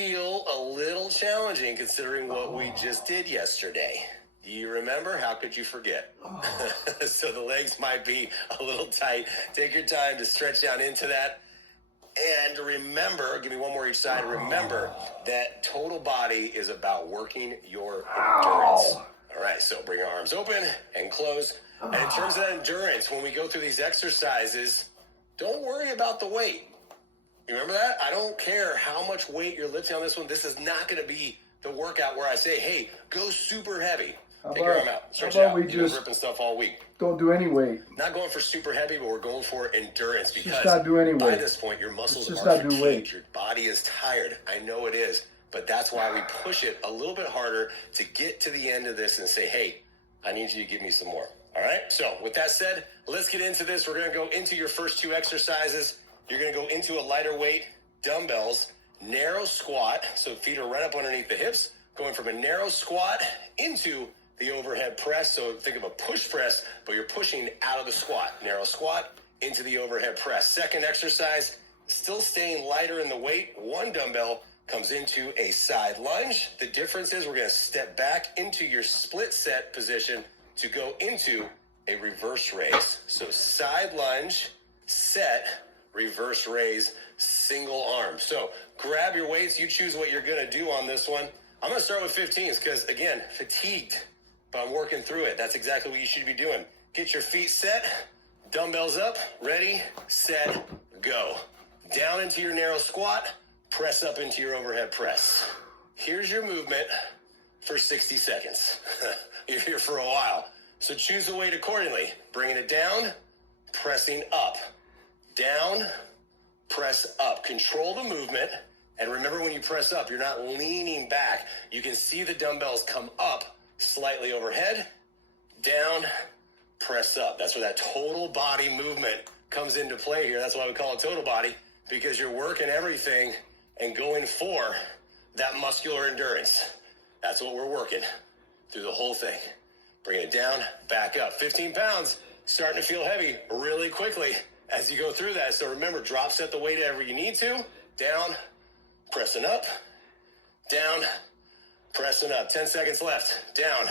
feel a little challenging considering what we just did yesterday. Do you remember? How could you forget? So the legs might be a little tight. Take your time to stretch down into that. And remember, give me one more each side. Remember that total body is about working your endurance. All right, so bring your arms open and close. And in terms of that endurance, when we go through these exercises, don't worry about the weight. You remember that? I don't care how much weight you're lifting on this one. This is not going to be the workout where I say, hey, go super heavy. Take your arm out. Stretch it out. We just ripping stuff all week. Don't do any weight. Not going for super heavy, but we're going for endurance because just not do any by weight. this point, your muscles just are not do fatigued. weight. Your body is tired. I know it is, but that's why we push it a little bit harder to get to the end of this and say, hey, I need you to give me some more. All right? So with that said, let's get into this. We're going to go into your first two exercises. You're going to go into a lighter weight, dumbbells, narrow squat. So feet are right up underneath the hips, going from a narrow squat into the overhead press. So think of a push press, but you're pushing out of the squat. Narrow squat into the overhead press. Second exercise, still staying lighter in the weight. One dumbbell comes into a side lunge. The difference is we're going to step back into your split set position to go into a reverse raise. So side lunge, set, reverse raise, single arm. So grab your weights. You choose what you're going to do on this one. I'm going to start with 15s because, again, fatigued, but I'm working through it. That's exactly what you should be doing. Get your feet set, dumbbells up, ready, set, go. Down into your narrow squat, press up into your overhead press. Here's your movement for 60 seconds. You're here for a while. So choose the weight accordingly. Bringing it down, pressing up. Down, press up. Control the movement. And remember, when you press up, you're not leaning back. You can see the dumbbells come up slightly overhead, down, press up. That's where that total body movement comes into play here. That's why we call it total body, because you're working everything and going for that muscular endurance. That's what we're working through the whole thing. Bring it down, back up. 15 pounds, starting to feel heavy really quickly as you go through that. So remember, drop set the weight wherever you need to. Down, pressing up, down, pressing up. 10 seconds left. Down,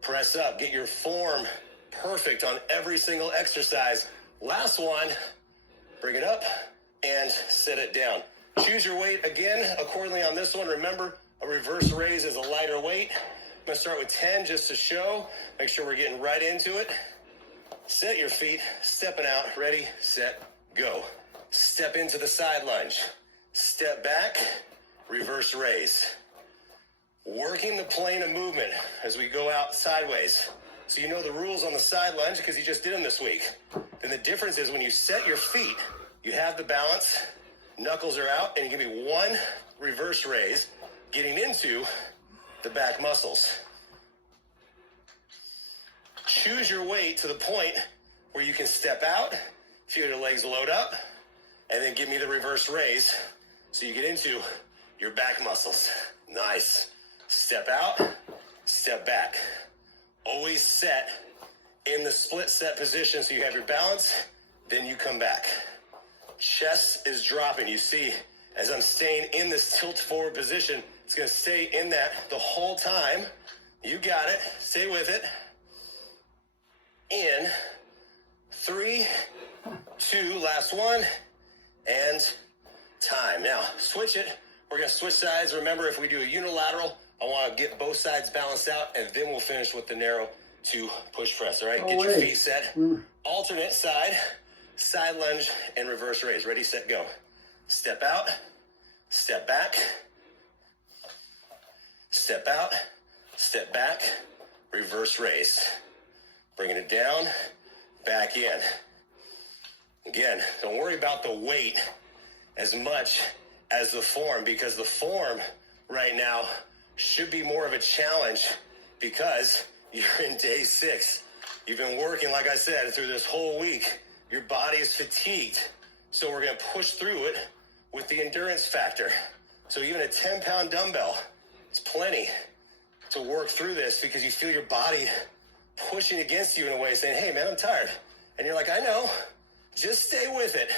press up. Get your form perfect on every single exercise. Last one, bring it up and set it down. Choose your weight again accordingly on this one. Remember, a reverse raise is a lighter weight. I'm going to start with 10 just to show. Make sure we're getting right into it. Set your feet, stepping out, ready, set, go. Step into the side lunge. Step back, reverse raise. Working the plane of movement as we go out sideways. So you know the rules on the side lunge because you just did them this week. Then the difference is when you set your feet, you have the balance, knuckles are out, and you give me one reverse raise, getting into the back muscles. Choose your weight to the point where you can step out, feel your legs load up, and then give me the reverse raise so you get into your back muscles. Nice. Step out, step back. Always set in the split set position so you have your balance, then you come back. Chest is dropping. You see, as I'm staying in this tilt forward position, it's going to stay in that the whole time. You got it. Stay with it. In 3, 2, last one, and time. Now, switch it. We're going to switch sides. Remember, if we do a unilateral, I want to get both sides balanced out, and then we'll finish with the narrow to push press. All right, get your feet set. Alternate side, side lunge, and reverse raise. Ready, set, go. Step out, step back, step out, step back, reverse raise. Bringing it down, back in. Again, don't worry about the weight as much as the form, because the form right now should be more of a challenge because you're in day 6. You've been working, like I said, through this whole week. Your body is fatigued. So we're going to push through it with the endurance factor. So even a 10-pound dumbbell, it's plenty to work through this because you feel your body pushing against you in a way, saying, hey, man, I'm tired. And you're like, I know. Just stay with it.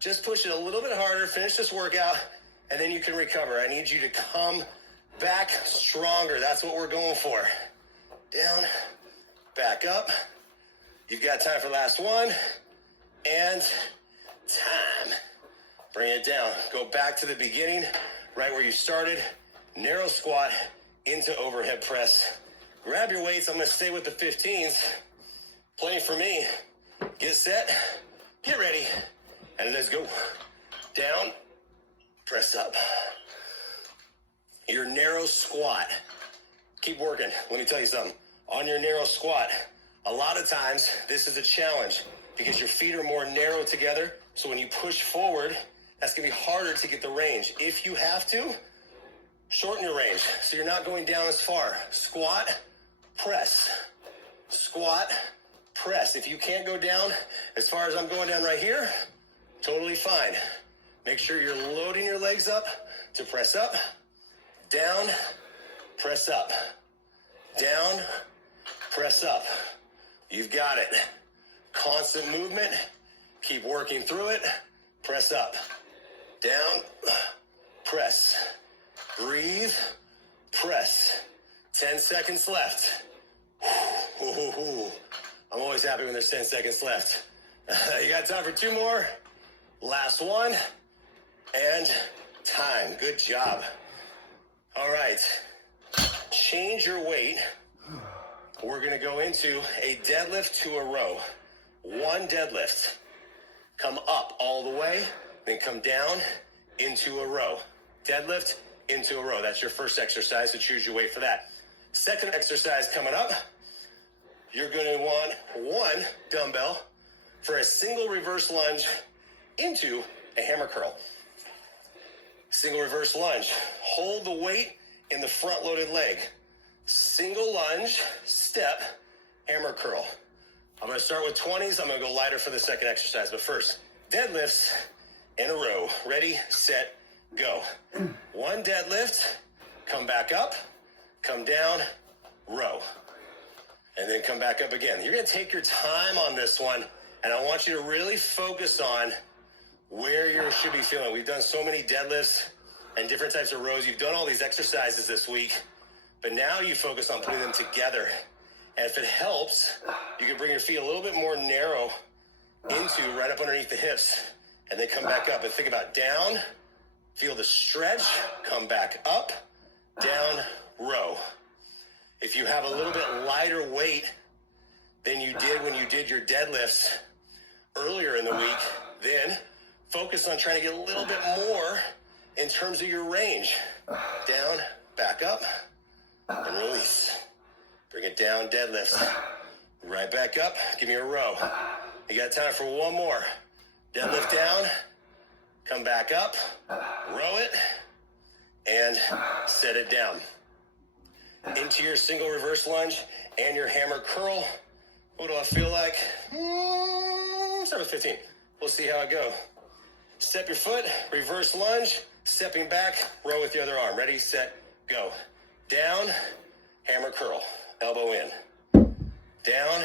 Just push it a little bit harder, finish this workout, and then you can recover. I need you to come back stronger. That's what we're going for. Down, back up. You've got time for last one, and time. Bring it down. Go back to the beginning, right where you started. Narrow squat into overhead press. Grab your weights. I'm going to stay with the 15s. Playing for me. Get set. Get ready. And let's go. Down. Press up. Your narrow squat. Keep working. Let me tell you something. On your narrow squat, a lot of times this is a challenge because your feet are more narrow together. So when you push forward, that's going to be harder to get the range. If you have to, shorten your range so you're not going down as far. Squat, press. Squat, press. If you can't go down as far as I'm going down right here, totally fine. Make sure you're loading your legs up to press up, down, press up, down, press up. You've got it. Constant movement. Keep working through it. Press up, down, press. Breathe, press. 10 seconds left. I'm always happy when there's 10 seconds left. You got time for 2 more. Last one. And time. Good job. All right. Change your weight. We're going to go into a deadlift to a row. 1 deadlift. Come up all the way, then come down into a row. Deadlift into a row. That's your first exercise, so choose your weight for that. Second exercise coming up, you're going to want 1 dumbbell for a single reverse lunge into a hammer curl. Single reverse lunge. Hold the weight in the front loaded leg. Single lunge, step, hammer curl. I'm going to start with 20s. I'm going to go lighter for the second exercise. But first, deadlifts in a row. Ready, set, go. 1 deadlift, come back up, come down, row. And then come back up again. You're going to take your time on this one, and I want you to really focus on where you should be feeling. We've done so many deadlifts and different types of rows. You've done all these exercises this week, but now you focus on putting them together. And if it helps, you can bring your feet a little bit more narrow into right up underneath the hips, and then come back up. And think about down, feel the stretch, come back up, down, row. If you have a little bit lighter weight than you did when you did your deadlifts earlier in the week, then focus on trying to get a little bit more in terms of your range. Down, back up, and release. Bring it down, deadlifts. Right back up, give me a row. You got time for 1 more. Deadlift down, come back up, row it, and set it down. Into your single reverse lunge and your hammer curl. What do I feel like? Start with 15. We'll see how it goes. Step your foot, reverse lunge, stepping back, row with the other arm. Ready, set, go. Down, hammer curl. Elbow in. Down,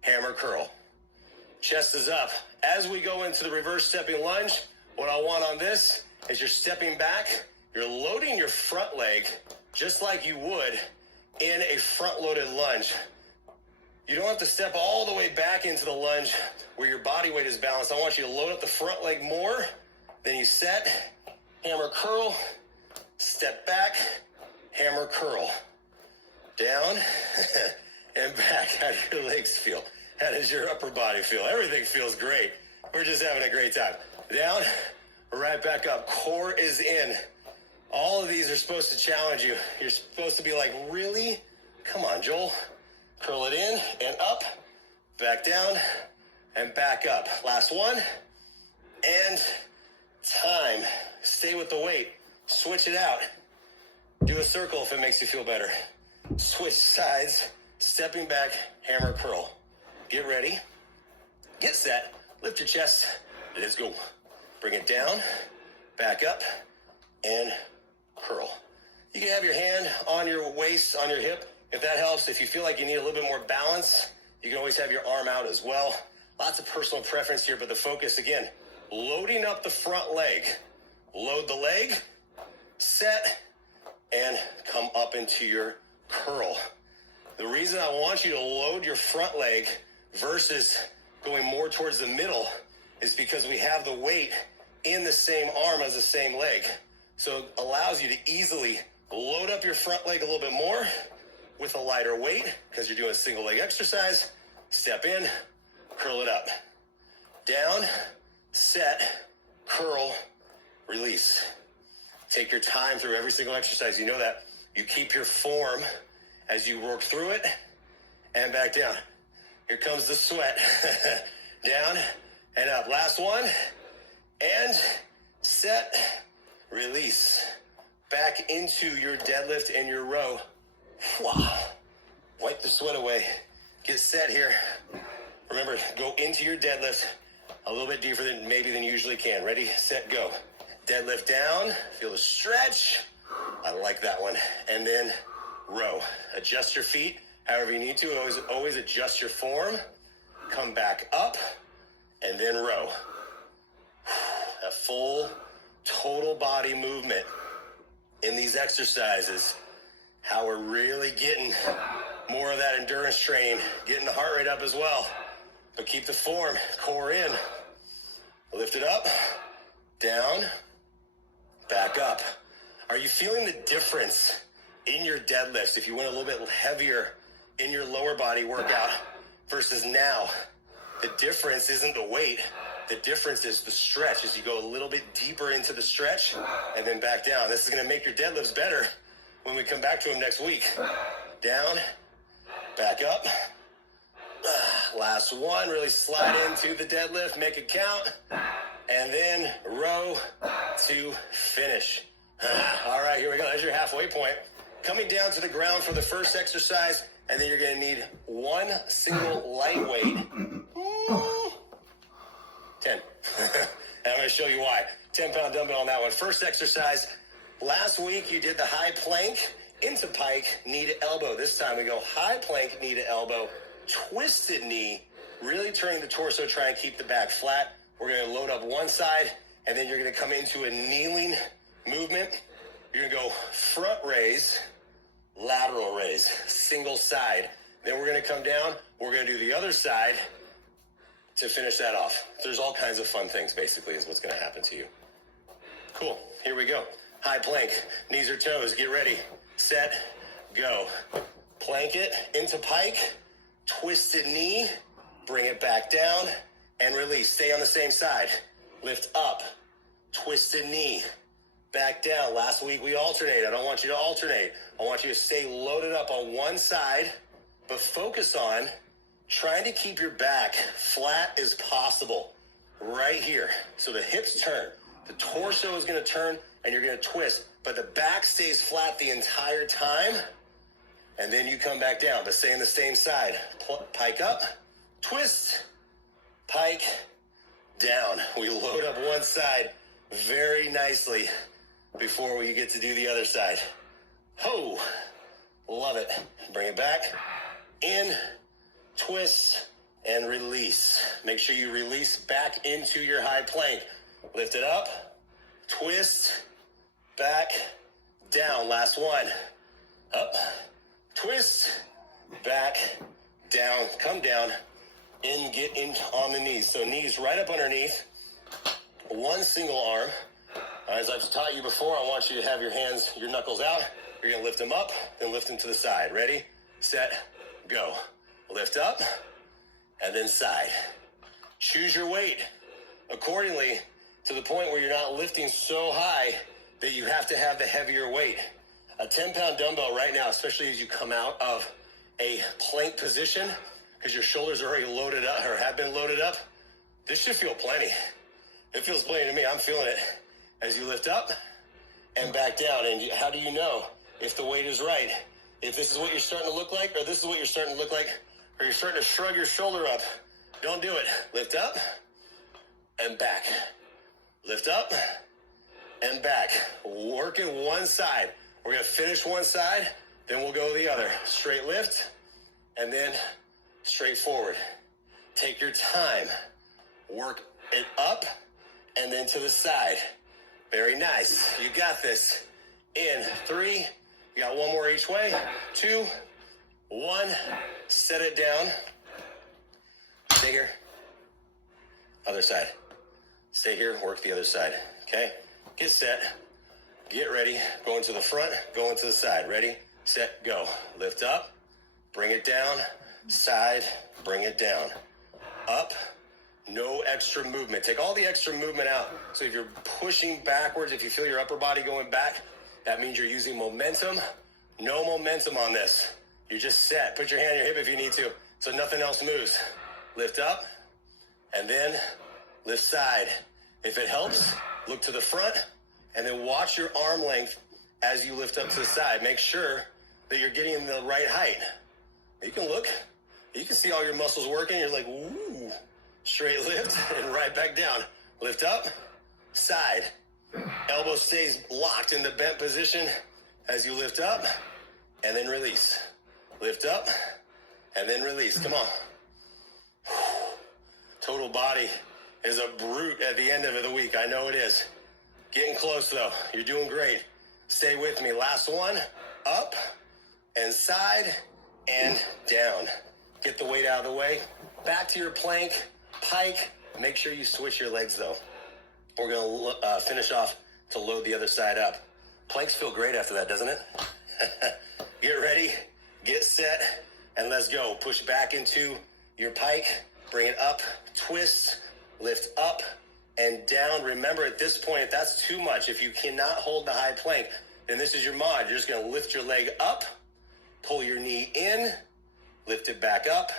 hammer curl. Chest is up. As we go into the reverse stepping lunge, what I want on this is you're stepping back. You're loading your front leg just like you would in a front-loaded lunge. You don't have to step all the way back into the lunge where your body weight is balanced. I want you to load up the front leg more. Then you set, hammer curl, step back, hammer curl. Down and back. How do your legs feel? How does your upper body feel? Everything feels great. We're just having a great time. Down, right back up. Core is in. All of these are supposed to challenge you. You're supposed to be like, really? Come on, Joel. Curl it in and up, back down, and back up. Last one. And time. Stay with the weight. Switch it out. Do a circle if it makes you feel better. Switch sides. Stepping back, hammer curl. Get ready. Get set. Lift your chest. Let's go. Bring it down, back up, and curl. You can have your hand on your waist, on your hip, if that helps. If you feel like you need a little bit more balance, you can always have your arm out as well. Lots of personal preference here, but the focus, again, loading up the front leg. load the leg, set, and come up into your curl. The reason I want you to load your front leg versus going more towards the middle is because we have the weight in the same arm as the same leg. So it allows you to easily load up your front leg a little bit more with a lighter weight because you're doing a single leg exercise. Step in, curl it up. Down, set, curl, release. Take your time through every single exercise. You know that. You keep your form as you work through it and back down. Here comes the sweat. Down and up. Last one. And set, release. Back into your deadlift and your row. Wipe the sweat away. Get set here. Remember, go into your deadlift a little bit deeper than you usually can. Ready, set, go. Deadlift down. Feel the stretch. I like that one. And then row. Adjust your feet however you need to. Always adjust your form. Come back up and then row. A full total body movement in these exercises. How we're really getting more of that endurance training, getting the heart rate up as well. But keep the form, core in. Lift it up, down, back up. Are you feeling the difference in your deadlifts if you went a little bit heavier in your lower body workout versus now? The difference isn't the weight. The difference is the stretch as you go a little bit deeper into the stretch and then back down. This is going to make your deadlifts better when we come back to them next week. Down, back up. Last one, really slide into the deadlift, make it count, and then row to finish. All right, here we go. There's your halfway point. Coming down to the ground for the first exercise, and then you're going to need one single lightweight. 10. And I'm going to show you why. 10-pound dumbbell on that one. First exercise. Last week you did the high plank into pike, knee to elbow. This time we go high plank, knee to elbow, twisted knee, really turning the torso, try and keep the back flat. We're going to load up one side, and then you're going to come into a kneeling movement. You're going to go front raise, lateral raise, single side. Then we're going to come down. We're going to do the other side to finish that off. There's all kinds of fun things, basically, is what's going to happen to you. Cool. Here we go. High plank, knees or toes. Get ready. Set, go. Plank it into pike, twisted knee, bring it back down, and release. Stay on the same side. Lift up, twisted knee, back down. Last week we alternated. I don't want you to alternate. I want you to stay loaded up on one side, but focus on trying to keep your back flat as possible right here. So the hips turn. The torso is going to turn, and you're going to twist, but the back stays flat the entire time, and then you come back down, but stay on the same side. Pike up, twist, pike, down. We load up one side very nicely before we get to do the other side. Ho! Love it. Bring it back. In, twist, and release. Make sure you release back into your high plank. Lift it up, twist, back, down. Last one. Up, twist, back, down. Come down, in, get in on the knees. So knees right up underneath, one single arm. As I've taught you before, I want you to have your hands, your knuckles out. You're going to lift them up, then lift them to the side. Ready, set, go. Lift up, and then side. Choose your weight accordingly to the point where you're not lifting so high that you have to have the heavier weight. A 10-pound dumbbell right now, especially as you come out of a plank position, because your shoulders are already loaded up or have been loaded up, this should feel plenty. It feels plenty to me. I'm feeling it as you lift up and back down. And how do you know if the weight is right? If this is what you're starting to look like, or this is what you're starting to look like, or you're starting to shrug your shoulder up, don't do it. Lift up and back. Lift up and back. Working one side. We're going to finish one side, then we'll go the other. Straight lift, and then straight forward. Take your time. Work it up, and then to the side. Very nice. You got this. In 3, you got one more each way. 2, 1, set it down. Stay here. Other side. Stay here, work the other side. Okay? Get set. Get ready. Going to the front, going to the side. Ready, set, go. Lift up, bring it down, side, bring it down. Up, no extra movement. Take all the extra movement out. So if you're pushing backwards, if you feel your upper body going back, that means you're using momentum. No momentum on this. You're just set. Put your hand on your hip if you need to, so nothing else moves. Lift up, and then lift side. If it helps, look to the front, and then watch your arm length as you lift up to the side. Make sure that you're getting the right height. You can look. You can see all your muscles working. You're like, ooh. Straight lift and right back down. Lift up, side. Elbow stays locked in the bent position as you lift up, and then release. Lift up, and then release. Come on. Total body is a brute at the end of the week. I know it is. Getting close, though. You're doing great. Stay with me. Last one. Up and side and down. Get the weight out of the way. Back to your plank, pike. Make sure you switch your legs, though. We're going to finish off to load the other side up. Planks feel great after that, doesn't it? Get ready. Get set. And let's go. Push back into your pike. Bring it up. Twist. Lift up and down. Remember, at this point, if that's too much, if you cannot hold the high plank, then this is your mod. You're just going to lift your leg up, pull your knee in, lift it back up,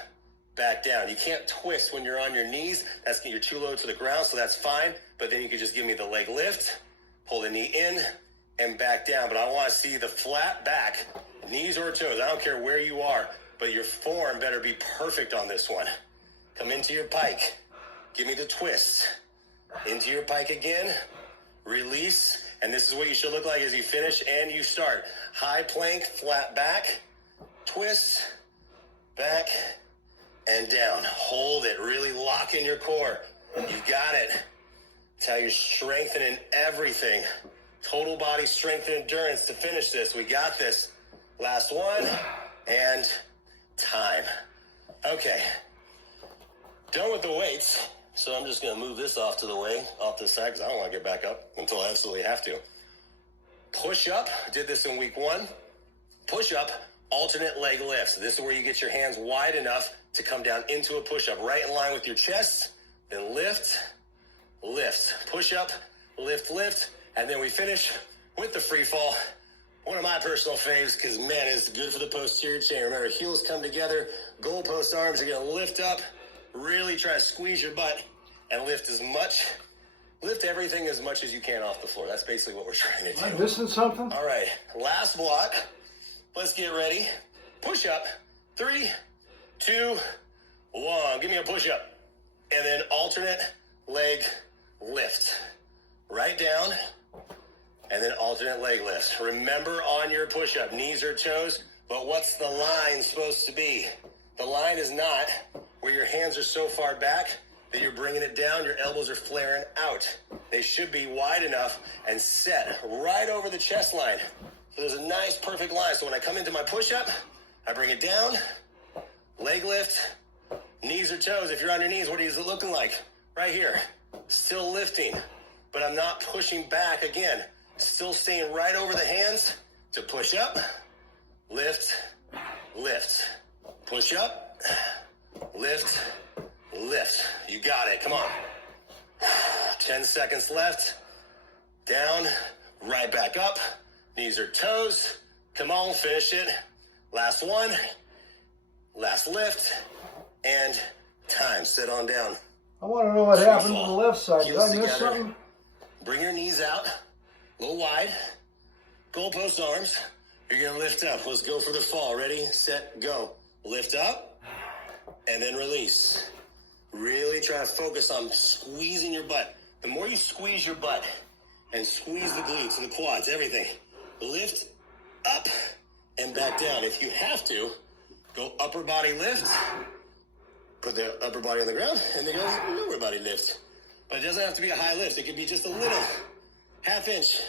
back down. You can't twist when you're on your knees. That's you're too low to the ground, so that's fine. But then you can just give me the leg lift, pull the knee in, and back down. But I want to see the flat back, knees or toes. I don't care where you are, but your form better be perfect on this one. Come into your pike. Give me the twist. Into your pike again. Release. And this is what you should look like as you finish and you start. High plank, flat back. Twist. Back. And down. Hold it. Really lock in your core. You got it. It's how you're strengthening everything. Total body strength and endurance to finish this. We got this. Last one. And time. Okay. Done with the weights. So I'm just going to move this off to the side, because I don't want to get back up until I absolutely have to. Push up. Did this in week 1. Push up, alternate leg lifts. This is where you get your hands wide enough to come down into a push up, right in line with your chest. Then lift, lift. Push up, lift, lift. And then we finish with the free fall. One of my personal faves, because man, it's good for the posterior chain. Remember, heels come together, goalpost arms are going to lift up. Really try to squeeze your butt and lift everything as much as you can off the floor. That's basically what we're trying to do. Am I missing something? All right, last block. Let's get ready. Push up. 3, 2, 1. Give me a push up. And then alternate leg lift. Right down. And then alternate leg lift. Remember on your push up, knees or toes, but what's the line supposed to be? The line is not where your hands are so far back that you're bringing it down, your elbows are flaring out. They should be wide enough and set right over the chest line. So there's a nice, perfect line. So when I come into my push-up, I bring it down, leg lift, knees or toes. If you're on your knees, what is it looking like? Right here. Still lifting, but I'm not pushing back again. Still staying right over the hands to push up, lift, lift. Push up, lift, lift. You got it. Come on. 10 seconds left. Down, right back up. Knees or toes. Come on, finish it. Last one. Last lift. And time. Sit on down. I want to know what happened to the left side. Did I miss something? Bring your knees out. A little wide. Goalpost arms. You're going to lift up. Let's go for the fall. Ready, set, go. Lift up, and then release. Really try to focus on squeezing your butt. The more you squeeze your butt and squeeze the glutes and the quads, everything, lift up and back down. If you have to, go upper body lift, put the upper body on the ground, and then go lower body lift. But it doesn't have to be a high lift. It could be just a little half inch,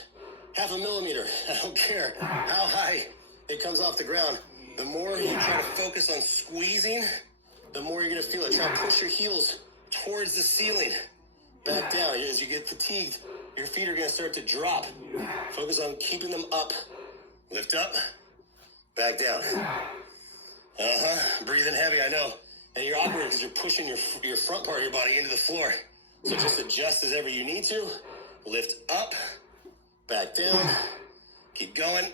half a millimeter. I don't care how high it comes off the ground. The more you try to focus on squeezing, the more you're going to feel it. Try to push your heels towards the ceiling. Back down. As you get fatigued, your feet are going to start to drop. Focus on keeping them up. Lift up. Back down. Breathing heavy, I know. And you're awkward because you're pushing your front part of your body into the floor. So just adjust as ever you need to. Lift up. Back down. Keep going.